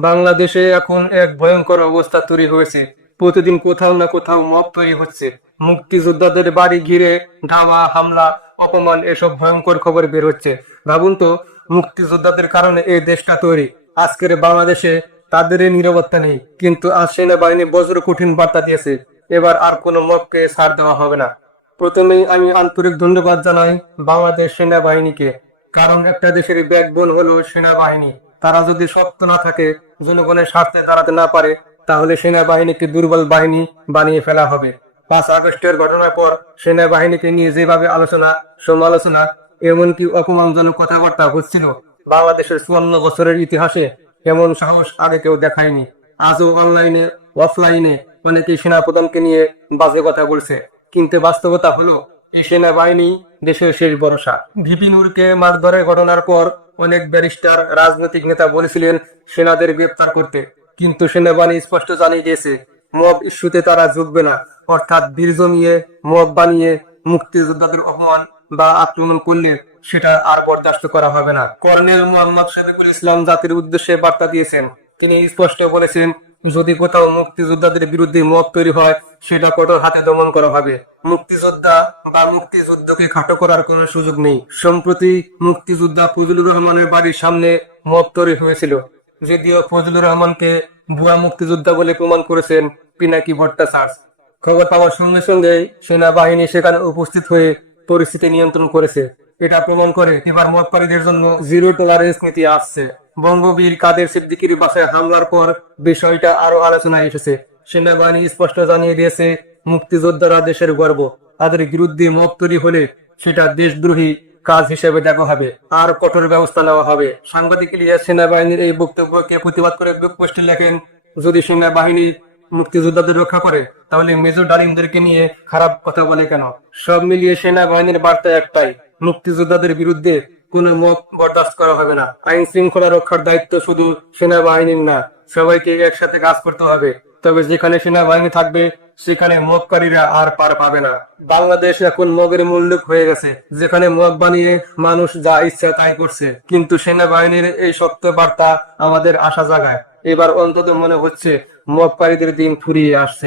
বাংলাদেশে এখন এক ভয়ঙ্কর অবস্থা তৈরি হয়েছে। প্রতিদিন কোথাও না কোথাও মব তৈরি হচ্ছে। মুক্তিযোদ্ধাদের বাড়ি ঘিরে ধাওয়া, হামলা, অপমান এসব ভয়ঙ্কর খবর বের হচ্ছে। ভাবুন তো, মুক্তিযোদ্ধাদের কারণে এই দেশটা তৈরি। আজকের বাংলাদেশে তাদের নিরাপত্তা নেই। কিন্তু আজ সেনাবাহিনী বজ্র কঠিন বার্তা দিয়েছে। এবার আর কোনো মবকে ছাড় দেওয়া হবে না। প্রথমেই আমি আন্তরিক ধন্যবাদ জানাই বাংলাদেশ সেনাবাহিনীকে। কারণ একটা দেশের ব্যাকবোন হলো সেনাবাহিনী। তারা যদি শক্ত না থাকে, জনগণের স্বার্থে দাঁড়াতে না পারে, তাহলে সেনাবাহিনীকে দুর্বল বাহিনী বানিয়ে ফেলা হবে। পাঁচ আগস্টের ঘটনার পর সেনাবাহিনীকে নিয়ে যেভাবে আলোচনা, সমালোচনা, এমনকি অপমানজনক কথাবার্তা হচ্ছিল, বাংলাদেশের চুয়ান্ন বছরের ইতিহাসে এমন সাহস আগে কেউ দেখায়নি। আজও অনলাইনে, অফলাইনে অনেকেই সেনাপ্রধানকে নিয়ে বাজে কথা বলছে। কিন্তু বাস্তবতা হলো এই সেনাবাহিনী দেশের শেষ ভরসা। ভিপি নূরকে মারধরের ঘটনার পর অনেক ব্যারিস্টার, রাজনৈতিক নেতা বলেছিলেন সেনাদের গ্রেপ্তার করতে। কিন্তু সেনাবাহিনী স্পষ্ট জানিয়ে দিয়েছে, মব ইস্যুতে তারা ঝুঁকবে না। অর্থাৎ বীর জমিয়ে, মব বানিয়ে মুক্তিযোদ্ধাদের অপমান বা আক্রমণ করলে সেটা আর বরদাস্ত করা হবে না। কর্নেল মোহাম্মদ শফিকুল ইসলাম জাতির উদ্দেশ্যে বার্তা দিয়েছেন। তিনি স্পষ্ট বলেছেন যদি কোথাও মুক্তিযোদ্ধাদের বিরুদ্ধে মত তৈরি হয়, সেটা কঠোর হাতে দমন করা হবে। মুক্তিযোদ্ধা বা মুক্তিযুদ্ধকে খাটো করার কোনো সুযোগ নেই। সম্প্রতি মুক্তিযোদ্ধা ফজলুর রহমানের বাড়ির সামনে মত তৈরি হয়েছিল। যদিও ফজলুর রহমানকে ভুয়া মুক্তিযোদ্ধা বলে প্রমাণ করেছেন পিনাকি ভট্টাচার্য। খবর পাওয়ার সঙ্গে সঙ্গে সেনাবাহিনী সেখানে উপস্থিত হয়ে পরিস্থিতি নিয়ন্ত্রণ করেছে। এটা প্রমাণ করে এবার মতকারীদের জন্য জিরো টলারেন্স নীতি আসছে। বঙ্গবীর কাদের সিদ্দিকির বাসায় হামলার পর বিষয়টা আরও আলোচনায় এসেছে। সেনাবাহিনী স্পষ্ট জানিয়ে দিয়েছে, মুক্তিযোদ্ধারা দেশের গর্ব। তাদের বিরুদ্ধে মত তৈরি হলে সেটা দেশদ্রোহী কাজ হিসেবে দেখা হবে। আর কঠোর ব্যবস্থা নেওয়া হবে। সাংবাদিক ইলিয়াস সেনাবাহিনীর এই বক্তব্যকে প্রতিবাদ করে পোস্টে লেখেন, যদি সেনাবাহিনী মুক্তিযোদ্ধাদের রক্ষা করে, তাহলে মেজর ডালিমদেরকে নিয়ে খারাপ কথা বলে কেন? সব মিলিয়ে সেনাবাহিনীর বার্তা একটাই, মুক্তিযোদ্ধাদের বিরুদ্ধে কোনো মত বরদাস্ত করা হবে না। আইন শৃঙ্খলা রক্ষার দায়িত্ব শুধু সেনাবাহিনীর না, সবাইকে একসাথে কাজ করতে হবে। তবে যেখানে সেনাবাহিনী থাকবে, সেখানে মগকারীরা আর পার পাবে না। বাংলাদেশ এখন মগের মূল্যক হয়ে গেছে, যেখানে মগ বানিয়ে মানুষ যা ইচ্ছা তাই করছে। কিন্তু সেনাবাহিনীর এই সত্য বার্তা আমাদের আশা জাগায়। এবার অন্তত মনে হচ্ছে মগকারীদের দিন ফুরিয়ে আসছে।